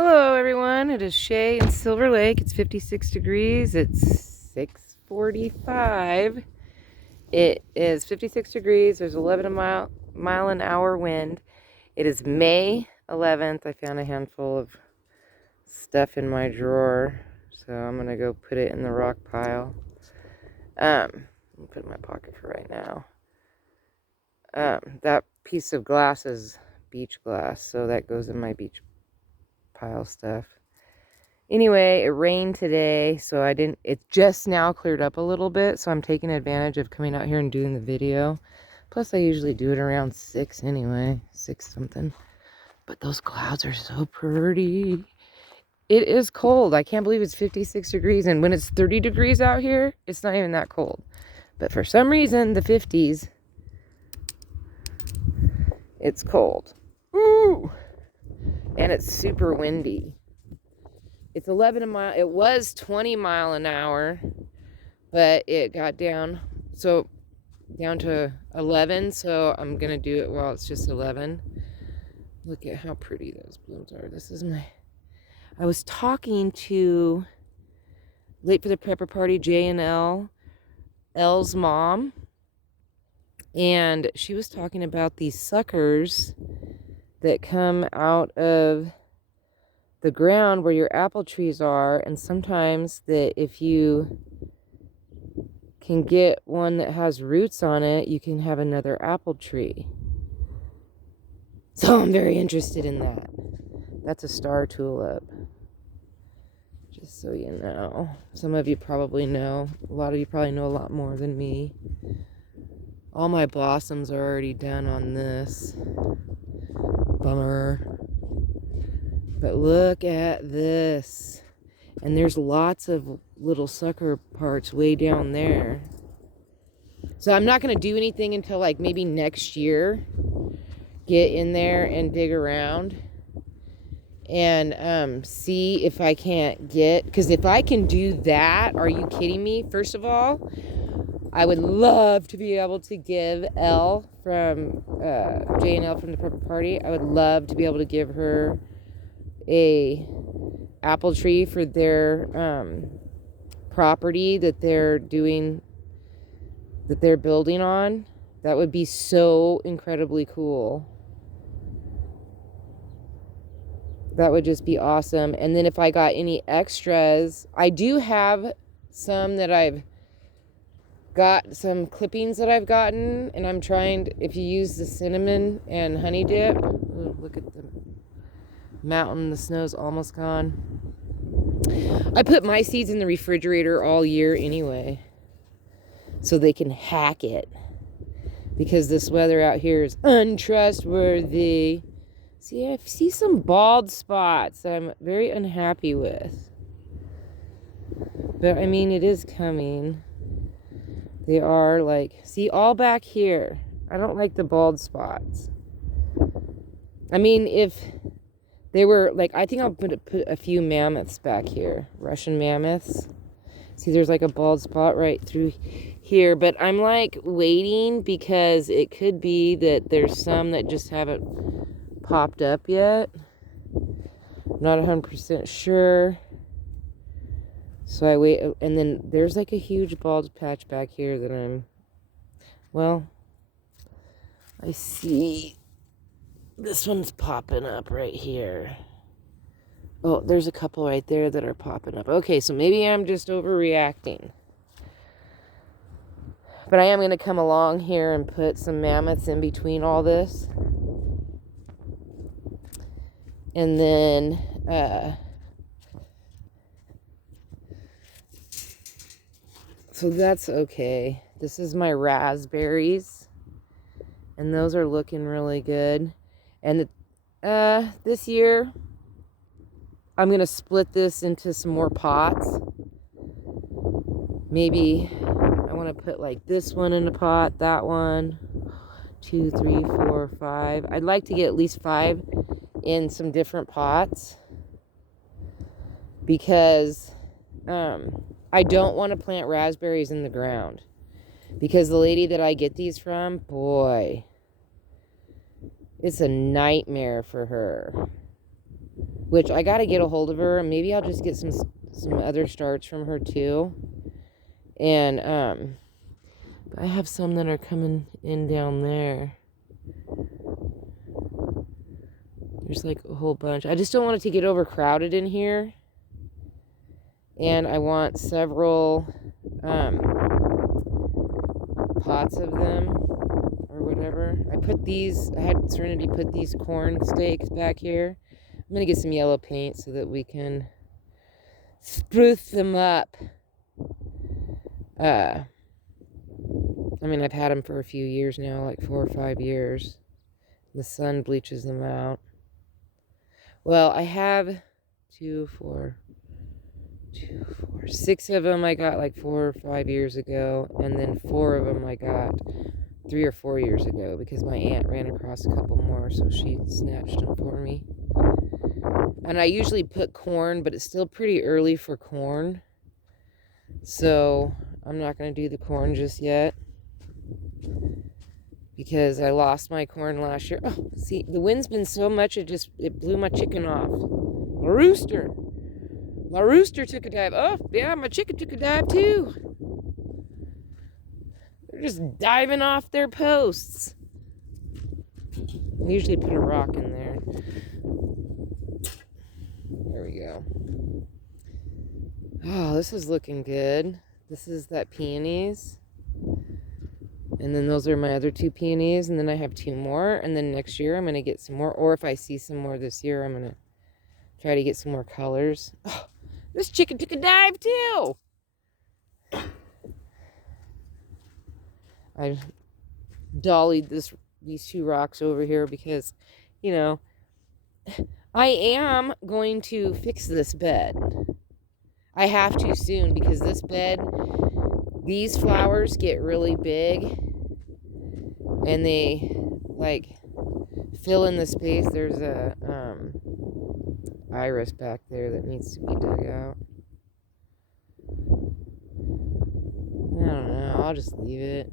Hello everyone, it is Shay in Silver Lake. It's 56 degrees. It's 6:45. It is 56 degrees. There's 11 mile an hour wind. It is May 11th. I found a handful of stuff in my drawer, so I'm gonna go put it in the rock pile. I'll put it in my pocket for right now. That piece of glass is beach glass, so that goes in my beach pile stuff. Anyway, it rained today, so it just now cleared up a little bit, so I'm taking advantage of coming out here and doing the video. Plus, I usually do it around 6 anyway, 6 something. But those clouds are so pretty. It is cold. I can't believe it's 56 degrees, and when it's 30 degrees out here, it's not even that cold. But for some reason, the 50s, it's cold. Ooh! And it's super windy. It's 11 a mile. It was 20 mile an hour, but it got down to 11. So I'm gonna do it while it's just 11. Look at how pretty those blooms are. I was talking to Late for the Prepper Party, J and L's mom, and she was talking about these suckers that come out of the ground where your apple trees are, and sometimes that if you can get one that has roots on it, you can have another apple tree. So I'm very interested in that. That's a star tulip, just so you know. Some of you probably know. A lot of you probably know a lot more than me. All my blossoms are already done on this. Bummer. But look at this. And there's lots of little sucker parts way down there. So I'm not going to do anything until like maybe next year. Get in there and dig around. And see if I can't get... Because if I can do that, are you kidding me? First of all, I would love to be able to give Elle from J and L from the Prepper Party. I would love to be able to give her a apple tree for their property that they're building on. That would be so incredibly cool. That would just be awesome. And then if I got any extras, I do have some that I've got, some clippings that I've gotten, and I'm trying to, if you use the cinnamon and honey dip, look at the mountain, the snow's almost gone. I put my seeds in the refrigerator all year anyway, so they can hack it, because this weather out here is untrustworthy. See, I see some bald spots that I'm very unhappy with, but I mean, it is coming. They are like, see, all back here. I don't like the bald spots. I mean, if they were like, I think I'll put a few mammoths back here, Russian mammoths. See, there's like a bald spot right through here, but I'm like waiting because it could be that there's some that just haven't popped up yet. I'm not 100% sure. So I wait, and then there's like a huge bald patch back here that I see. This one's popping up right here. Oh, there's a couple right there that are popping up. Okay, so maybe I'm just overreacting. But I am going to come along here and put some mammoths in between all this. And then, so that's okay. This is my raspberries. And those are looking really good. And this year, I'm going to split this into some more pots. Maybe I want to put like this one in a pot, that one, 2, 3, 4, 5. I'd like to get at least 5 in some different pots, because I don't want to plant raspberries in the ground, because the lady that I get these from, boy, it's a nightmare for her. which I got to get a hold of her. Maybe I'll just get some other starts from her too. And I have some that are coming in down there. There's like a whole bunch. I just don't want it to get overcrowded in here. And I want several pots of them or whatever. I had Serenity put these corn stakes back here. I'm going to get some yellow paint so that we can spruce them up. I mean, I've had them for a few years now, like 4 or 5 years. The sun bleaches them out. Well, I have 6 of them I got like 4 or 5 years ago, and then 4 of them I got 3 or 4 years ago because my aunt ran across a couple more, so she snatched them for me. And I usually put corn, but it's still pretty early for corn, so I'm not going to do the corn just yet because I lost my corn last year. Oh, see, the wind's been so much it blew my chicken off. My rooster took a dive. Oh, yeah, my chicken took a dive too. They're just diving off their posts. I usually put a rock in there. There we go. Oh, this is looking good. This is that peonies. And then those are my other 2 peonies. And then I have 2 more. And then next year I'm going to get some more. Or if I see some more this year, I'm going to try to get some more colors. Oh, this chicken took a dive too. I dollied these 2 rocks over here because, you know, I am going to fix this bed. I have to soon because this bed, these flowers get really big and they like fill in the space. There's a iris back there that needs to be dug out. I don't know. I'll just leave it.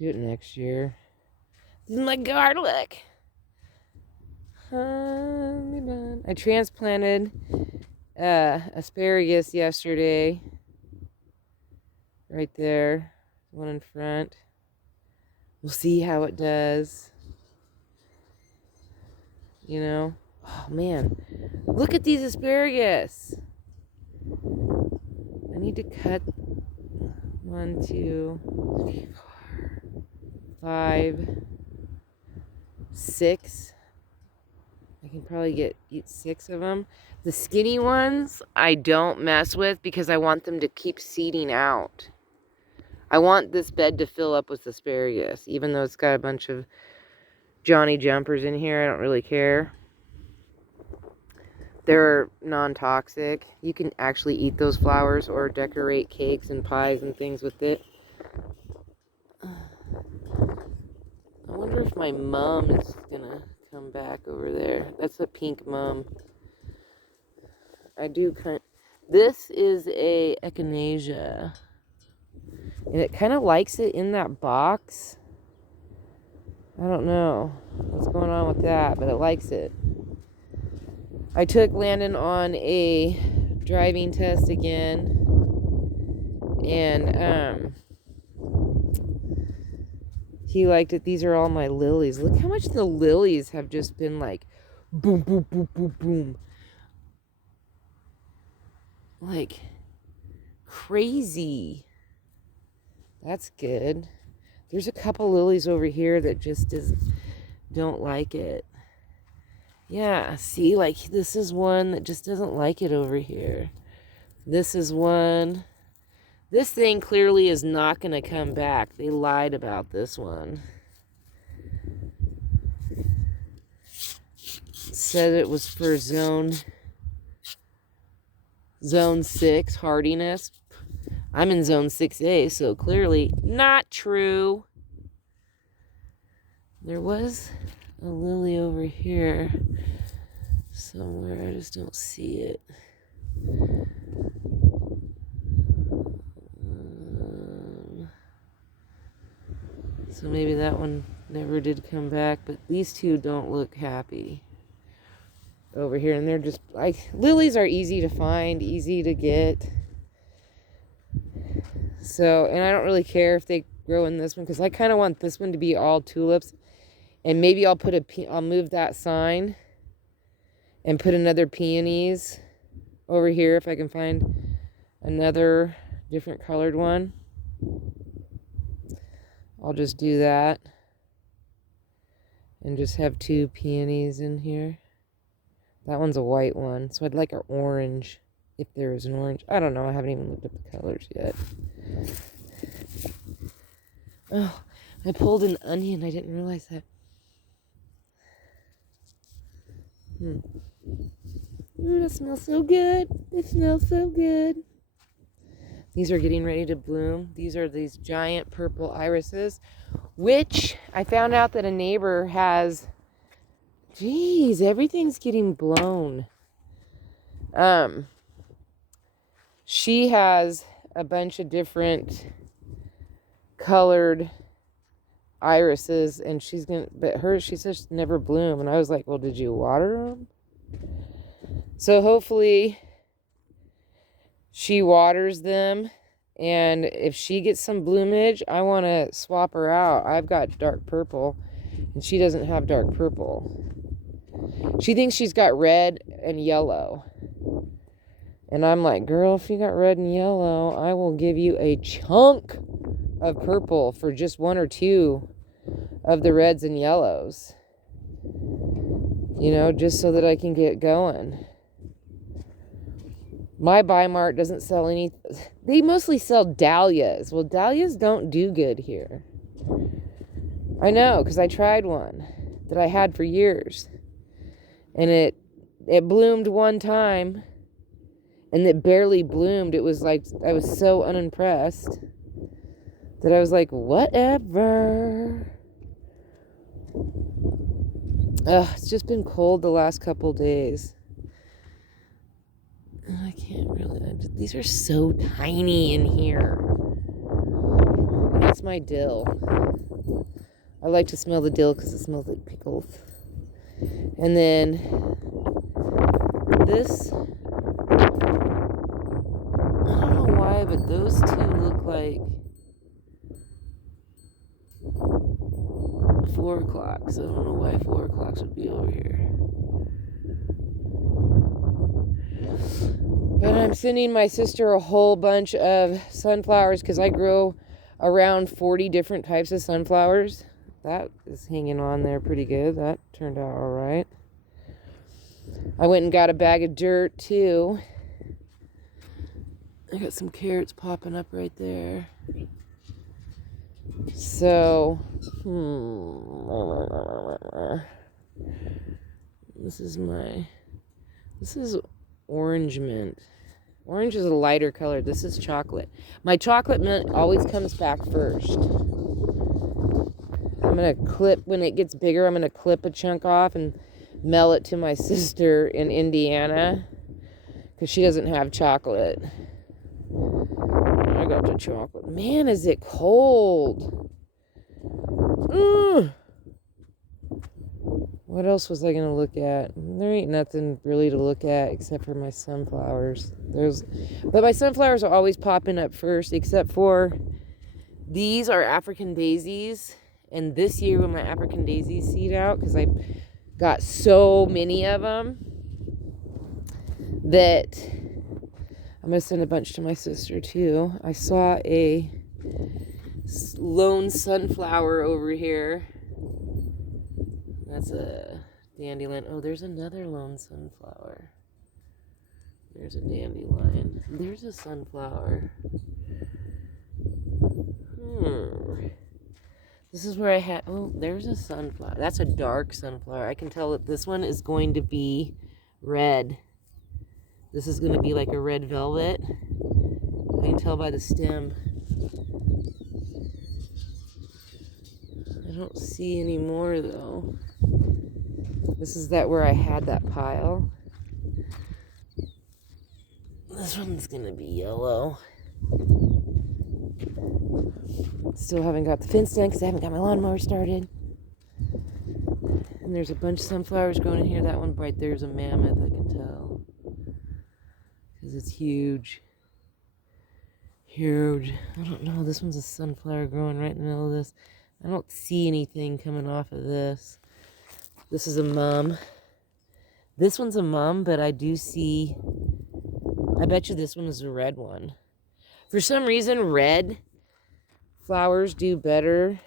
Do it next year. This is my garlic. I transplanted asparagus yesterday. Right there. One in front. We'll see how it does. You know? Oh, man. Look at these asparagus. I need to cut 1, 2, 3, 4, 5, 6. I can probably eat 6 of them. The skinny ones I don't mess with because I want them to keep seeding out. I want this bed to fill up with asparagus, even though it's got a bunch of Johnny Jumpers in here. I don't really care. They're non-toxic. You can actually eat those flowers or decorate cakes and pies and things with it. I wonder if my mum is gonna come back over there. That's a pink mum. This is a echinacea. And it kind of likes it in that box. I don't know what's going on with that, but it likes it. I took Landon on a driving test again. And he liked it. These are all my lilies. Look how much the lilies have just been like boom, boom, boom, boom, boom. Like crazy. That's good. There's a couple lilies over here that just don't like it. Yeah, see, like this is one that just doesn't like it over here. This is one. This thing clearly is not going to come back. They lied about this one. Said it was for zone 6 hardiness. I'm in zone 6A, so clearly not true. There was a lily over here somewhere. I just don't see it. So maybe that one never did come back, but these 2 don't look happy. over here, and they're just like, lilies are easy to find, easy to get. So, and I don't really care if they grow in this one, because I kind of want this one to be all tulips. And maybe I'll move that sign and put another peonies over here if I can find another different colored one. I'll just do that and just have 2 peonies in here. That one's a white one, so I'd like an orange, if there is an orange. I don't know, I haven't even looked up the colors yet. Oh, I pulled an onion, I didn't realize that. Ooh, that smells so good. It smells so good. These are getting ready to bloom. These are these giant purple irises, which I found out that a neighbor has. Geez, everything's getting blown. She has a bunch of different colored irises, and she says never bloom. And I was like, well, did you water them? So hopefully she waters them, and if she gets some bloomage, I want to swap her out. I've got dark purple, and she doesn't have dark purple. She thinks she's got red and yellow. And I'm like, girl, if you got red and yellow, I will give you a chunk of purple for just 1 or 2 of the reds and yellows. You know, just so that I can get going. My Bi-Mart doesn't sell any. They mostly sell dahlias. Well, dahlias don't do good here. I know, because I tried one that I had for years. And it bloomed one time. And it barely bloomed. It was like, I was so unimpressed that I was like, whatever. It's just been cold the last couple days. I can't really. These are so tiny in here. That's my dill. I like to smell the dill because it smells like pickles. And then this. I don't know why, but those 2 look like 4 o'clocks. I don't know why 4 o'clocks would be over here. But I'm sending my sister a whole bunch of sunflowers because I grow around 40 different types of sunflowers. That is hanging on there pretty good. That turned out all right. I went and got a bag of dirt too. I got some carrots popping up right there. So, this is orange mint. Orange is a lighter color. This is chocolate. My chocolate mint always comes back first. I'm going to clip, when it gets bigger, I'm going to clip a chunk off and mail it to my sister in Indiana because she doesn't have chocolate. I got the chocolate. Man, is it cold. What else was I going to look at? There ain't nothing really to look at except for my sunflowers. But my sunflowers are always popping up first, except for these are African daisies. And this year when my African daisies seed out, because I got so many of them, that I'm going to send a bunch to my sister too. I saw a lone sunflower over here. That's a dandelion. Oh, there's another lone sunflower. There's a dandelion. There's a sunflower. This is where I had... Oh, there's a sunflower. That's a dark sunflower. I can tell that this one is going to be red. This is going to be like a red velvet. I can tell by the stem. I don't see any more, though. This is where I had that pile. This one's going to be yellow. Still haven't got the fence done because I haven't got my lawnmower started. And And there's a bunch of sunflowers growing in here. That one right there is a mammoth, I can tell. Because it's huge. Huge. I don't know. This one's a sunflower growing right in the middle of this. I don't see anything coming off of this. This is a mum. This one's a mum, but I do see... I bet you this one is a red one. For some reason, red flowers do better.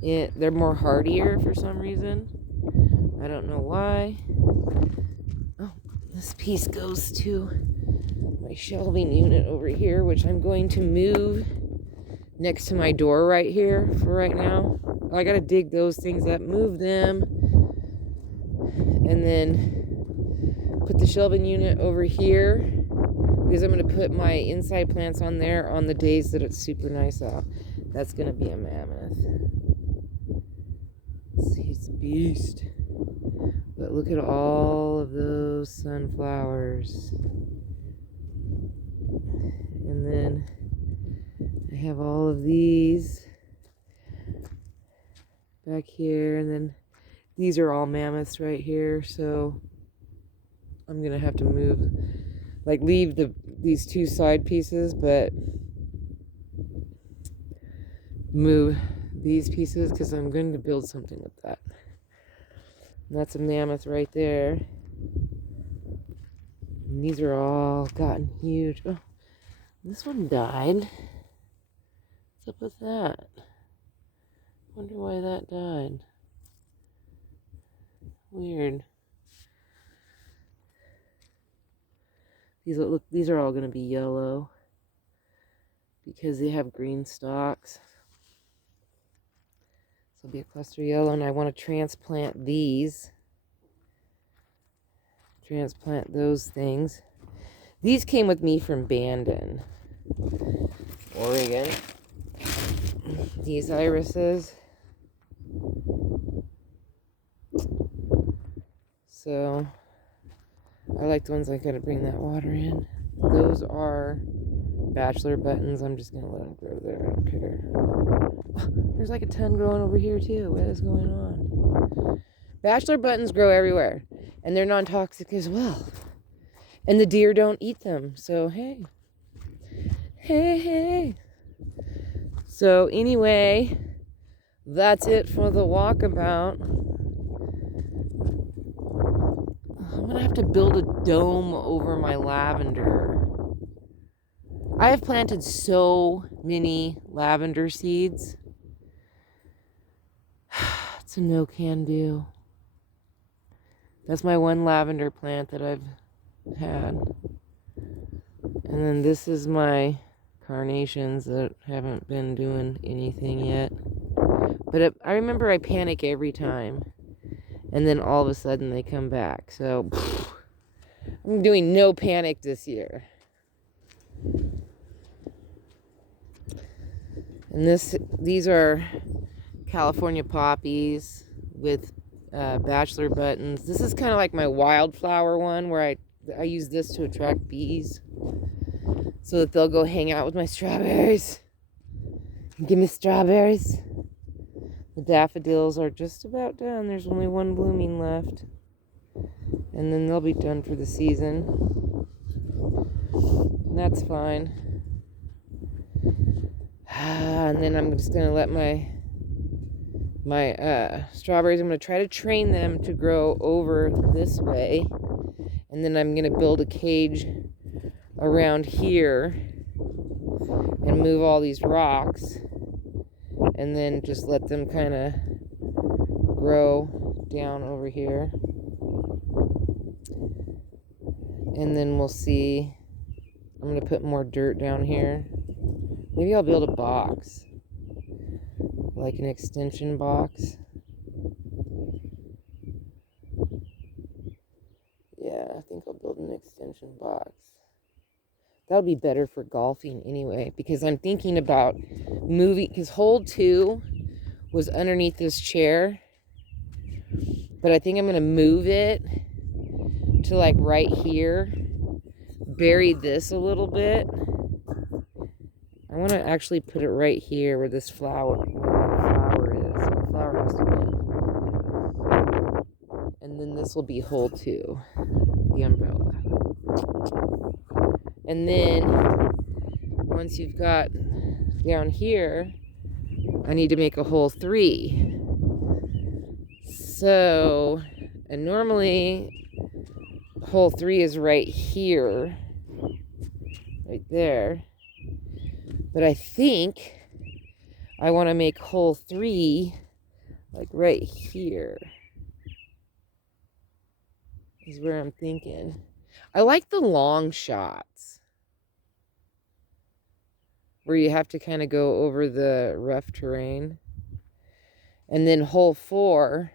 They're more hardier for some reason. I don't know why. Oh, this piece goes to my shelving unit over here, which I'm going to move next to my door right here for right now. I gotta dig those things up, move them, and then put the shelving unit over here because I'm gonna put my inside plants on there on the days that it's super nice out. That's gonna be a mammoth. See, it's a beast. But look at all of those sunflowers. And then I have all of these back here. And then these are all mammoths right here. So I'm going to have to move, like leave these two side pieces, but move these pieces because I'm going to build something with that. And that's a mammoth right there. And these are all gotten huge. Oh, this one died. What's up with that? Wonder why that died. Weird. These are all going to be yellow because they have green stalks. So it'll be a cluster yellow, and I want to transplant these. Transplant those things. These came with me from Bandon, Oregon. These irises. So I like the ones I gotta bring that water in. Those are bachelor buttons. I'm just gonna let them grow there. I don't care. Oh, there's like a ton growing over here too. What is going on? Bachelor buttons grow everywhere, and they're non-toxic as well. And the deer don't eat them. So hey. Hey. So anyway, that's it for the walkabout. I'm gonna have to build a dome over my lavender. I have planted so many lavender seeds. It's a no can do. That's my one lavender plant that I've had. And then this is my carnations that haven't been doing anything yet. But I remember I panic every time. And then all of a sudden they come back. So I'm doing no panic this year. And these are California poppies with bachelor buttons. This is kind of like my wildflower one where I use this to attract bees so that they'll go hang out with my strawberries and give me strawberries. The daffodils are just about done. There's only one blooming left. And then they'll be done for the season. And that's fine. And then I'm just going to let my strawberries, I'm going to try to train them to grow over this way. And then I'm going to build a cage around here and move all these rocks. And then just let them kind of grow down over here. And then we'll see. I'm going to put more dirt down here. Maybe I'll build a box. Like an extension box. Yeah, I think I'll build an extension box. That'll be better for golfing anyway, because I'm thinking about moving, because hole 2 was underneath this chair, but I think I'm going to move it to like right here, bury this a little bit. I want to actually put it right here where this flower is. So the flower has to move. this will be hole 2, the umbrella. And then once you've got down here, I need to make a hole 3. So, and normally hole 3 is right here, right there. But I think I want to make hole 3 like right here is where I'm thinking. I like the long shots where you have to kind of go over the rough terrain. And then hole 4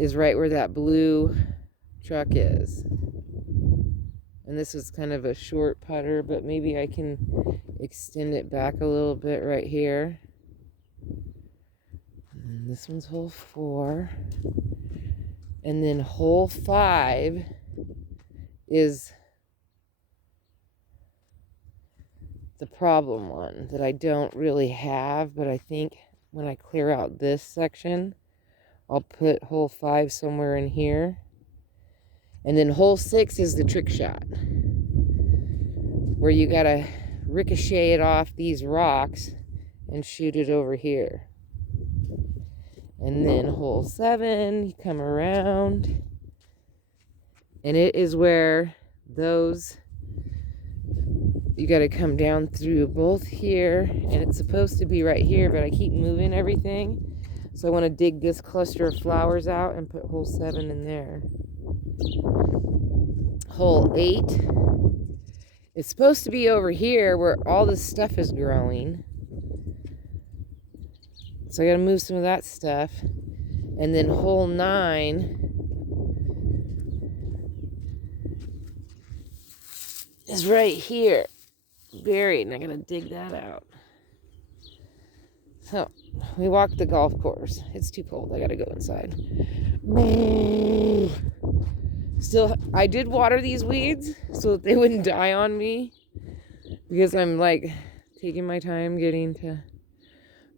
is right where that blue truck is. And this is kind of a short putter, but maybe I can extend it back a little bit right here. And this one's hole 4. And then hole 5 is the problem one that I don't really have, but I think when I clear out this section, I'll put hole 5 somewhere in here. And then hole 6 is the trick shot, where you gotta ricochet it off these rocks and shoot it over here. And then hole 7, you come around, and it is where those, you got to come down through both here, and it's supposed to be right here, but I keep moving everything. So I want to dig this cluster of flowers out and put hole 7 in there. Hole 8 is supposed to be over here where all this stuff is growing. So I got to move some of that stuff. And then hole 9 is right here, buried, and I got to dig that out. So we walked the golf course. It's too cold. I got to go inside. Still, I did water these weeds so that they wouldn't die on me, because I'm like taking my time getting to.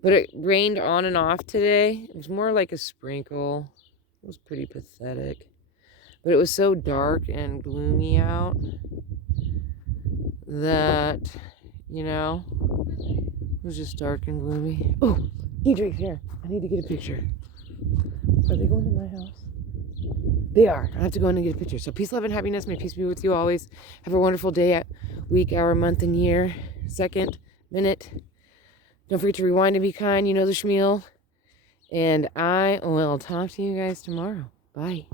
But it rained on and off today. It was more like a sprinkle. It was pretty pathetic. But it was so dark and gloomy out that, you know, it was just dark and gloomy. Oh, Edric, here. I need to get a picture. Are they going to my house? They are. I have to go in and get a picture. So peace, love, and happiness. May peace be with you always. Have a wonderful day, week, hour, month, and year. Second, minute. Don't forget to rewind and be kind. You know the schmeal. And I will talk to you guys tomorrow. Bye.